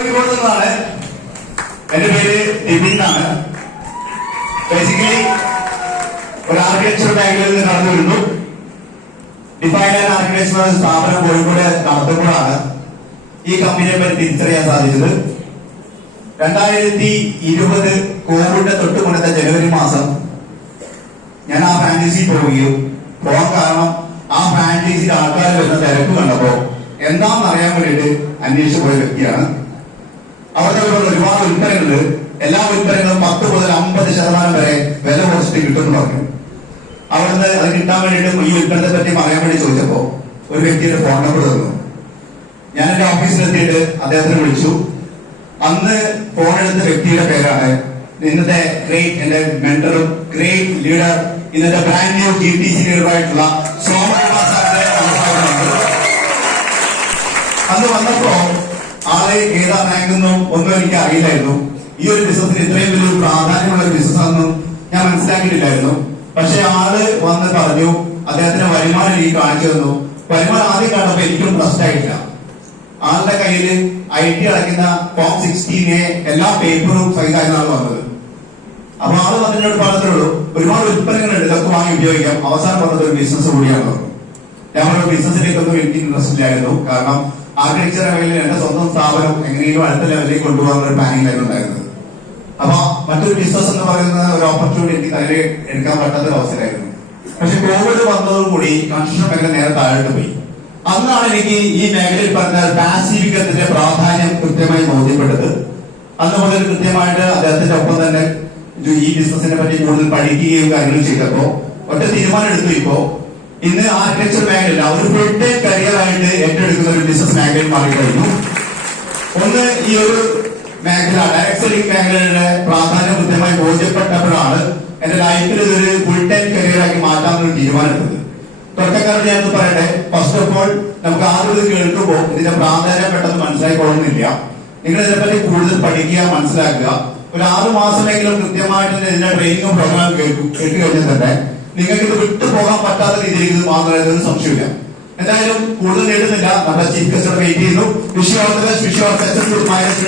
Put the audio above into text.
കോഴിക്കോട് നിന്നാണ് എന്റെ പേര് ടിബിൻ എന്നാണ്. ബേസിക്കലി ഒരു ആർക്കിടെക്ചർ മേഖലയിൽ നിന്ന് കടന്നു വരുന്നു. ഡിഫൈൻ ആൻഡ് ആർക്കിടെക്ചർ സ്ഥാപനം കോഴിക്കോട് നടത്തുമ്പോഴാണ് ഈ കമ്പനിയെ പറ്റി തിരിച്ചറിയാൻ സാധിച്ചത്. രണ്ടായിരത്തി ഇരുപത് കോവിഡിന്റെ തൊട്ട് ജനുവരി മാസം ഞാൻ ആ ഫ്രാഞ്ചൈസി പോവുകയും പോകാൻ കാരണം ആ ഫ്രാഞ്ചൈസിയിൽ ആൾക്കാർ വരുന്ന തിരക്ക് കണ്ടപ്പോ എന്താണെന്ന് അറിയാൻ വേണ്ടിയിട്ട് അന്വേഷിച്ചു പോയ വ്യക്തിയാണ് അവരുടെ ഒരു ഒരുപാട് ഉൽപ്പന്നങ്ങളുണ്ട് എല്ലാ ഉൽപ്പന്നങ്ങളും പത്ത് മുതൽ അമ്പത് ശതമാനം വരെ വില കുറച്ചിട്ട് കിട്ടുമെന്ന് പറഞ്ഞു അവിടുന്ന് അത് കിട്ടാൻ വേണ്ടിയിട്ട് ഈ ഉൽപ്പന്നത്തെ പറ്റി പറയാൻ വേണ്ടി ചോദിച്ചപ്പോ ഒരു വ്യക്തിയുടെ ഫോൺ നമ്പർ തന്നു. ഞാൻ എന്റെ ഓഫീസിലെത്തിയിട്ട് അദ്ദേഹത്തിന് വിളിച്ചു. അന്ന് ഫോൺ എടുത്ത വ്യക്തിയുടെ പേരാണ് ഇന്നത്തെ ഗ്രേറ്റ് എന്റെ മെന്ററും ഗ്രേറ്റ് ലീഡർ ഇന്നത്തെ brand new G T C ലീഡറായിട്ടുള്ള സംസാരമുണ്ട് അന്ന് വന്നപ്പോ ആളെ ഏതാ ബാങ്കെന്നും ഒന്നും എനിക്ക് അറിയില്ലായിരുന്നു ഈ ഒരു ബിസിനസിന് ഇത്രയും വലിയൊരു പ്രാധാന്യമുള്ള ഒരു ബിസിനസ് ആണെന്നും ഞാൻ മനസ്സിലാക്കിയിട്ടില്ലായിരുന്നു. പക്ഷെ ആൾ വന്ന് പറഞ്ഞു അദ്ദേഹത്തിന്റെ വരുമാനം എനിക്ക് കാണിച്ചു തന്നു. വരുമാനം ആദ്യം കണ്ടപ്പോ എനിക്കും ട്രസ്റ്റ് ആയിട്ടില്ല. ആളുടെ കയ്യിൽ ഐ ടി അടയ്ക്കുന്ന ഫോം സിക്സ്റ്റീൻ എ എല്ലാ പേപ്പറും സൈസായിരുന്നു ആൾ വന്നത്. അപ്പൊ ആൾ വന്നിട്ട് പറഞ്ഞിട്ടുള്ളൂ ഒരുപാട് ഉൽപ്പന്നങ്ങളുണ്ട് ഇതൊക്കെ വാങ്ങി ഉപയോഗിക്കാം. അവസാനം പറഞ്ഞത് ഒരു ബിസിനസ് കൂടിയാണ് ഞങ്ങളുടെ ബിസിനസിലേക്കൊന്നും എനിക്ക് ഇൻട്രസ്റ്റ് ഇല്ലായിരുന്നു. കാരണം ആർക്കിടെക്ചർ ലെവലിൽ എന്റെ സ്വന്തം സ്ഥാപനം എങ്ങനെയും അടുത്ത ലെവലിലേക്ക് കൊണ്ടുപോകാൻ ഒരു പ്ലാനിങ്ങിലായിരുന്നു ഉണ്ടായിരുന്നത്. അപ്പൊ മറ്റൊരു ബിസിനസ് എന്ന് പറയുന്ന ഒരു ഓപ്പർച്യൂണിറ്റി എനിക്ക് തലയിൽ എടുക്കാൻ പറ്റാത്ത ഒരു അവസരമായിരുന്നു പക്ഷെ കോവിഡ് വന്നതോടുകൂടി കൺസ്ട്രക്ഷൻ മേഖല നേരെ താഴോട്ട് പോയി. അന്നാണ് എനിക്ക് ഈ മേഖലയിൽ പറഞ്ഞ പാസിഫിക്കത്തിന്റെ പ്രാധാന്യം കൃത്യമായി ബോധ്യപ്പെട്ടത്. അന്ന് മുതൽ കൃത്യമായിട്ട് അദ്ദേഹത്തിന്റെ ഒപ്പം തന്നെ ഈ ബിസിനസിനെ പറ്റി കൂടുതൽ പഠിക്കുകയും കാര്യങ്ങൾ ചെയ്തപ്പോ ഒറ്റ തീരുമാനം എടുത്തു ഇപ്പോ. ഇന്ന് ആർക്കിടെക്ചർ മേഖല ഒരു ഫുൾ ഒരു ബിസിനസ് മേഖലയിൽ മാറിക്കഴിഞ്ഞു. ഒന്ന് ഈ ഒരു മേഖല ഡയറക്ട് സെല്ലിംഗ് മേഖലയുടെ പ്രാധാന്യം കൃത്യമായി ബോധ്യപ്പെട്ടപ്പോഴാണ് എന്റെ ലൈഫിൽ ഇതൊരു ഫുൾ ടൈം കരിയർ ആക്കി മാറ്റാമെന്നൊരു തീരുമാനമെടുത്തത്. തുടക്കക്കാരൻ ഞാൻ പറയട്ടെ? ഫസ്റ്റ് ഓഫ് ഓൾ നമുക്ക് ആദ്യം ഇത് കേൾക്കുമ്പോൾ ഇതിന്റെ പ്രാധാന്യം പെട്ടെന്ന് മനസ്സിലായിക്കൊള്ളുന്നില്ല. നിങ്ങൾ ഇതിനെപ്പറ്റി കൂടുതൽ പഠിക്കുക മനസ്സിലാക്കുക. ഒരു ആറു മാസമെങ്കിലും കൃത്യമായിട്ട് ഇതിന്റെ ട്രെയിനിങ്ങും പ്രോഗ്രാം കേട്ടു കേട്ട് കഴിഞ്ഞാൽ തന്നെ നിങ്ങൾക്ക് ഇത് വിട്ടു പോകാൻ പറ്റാത്ത രീതിയിൽ ഇത് മാറുന്നതിന് സംശയമില്ല എന്തായാലും കൂടുതൽ നേടുന്നില്ല നമ്മുടെ ചീഫ് ഗസ്റ്റ് വെയിറ്റ് ചെയ്യുന്നു. വിഷയം all the best Vishu all successful marriage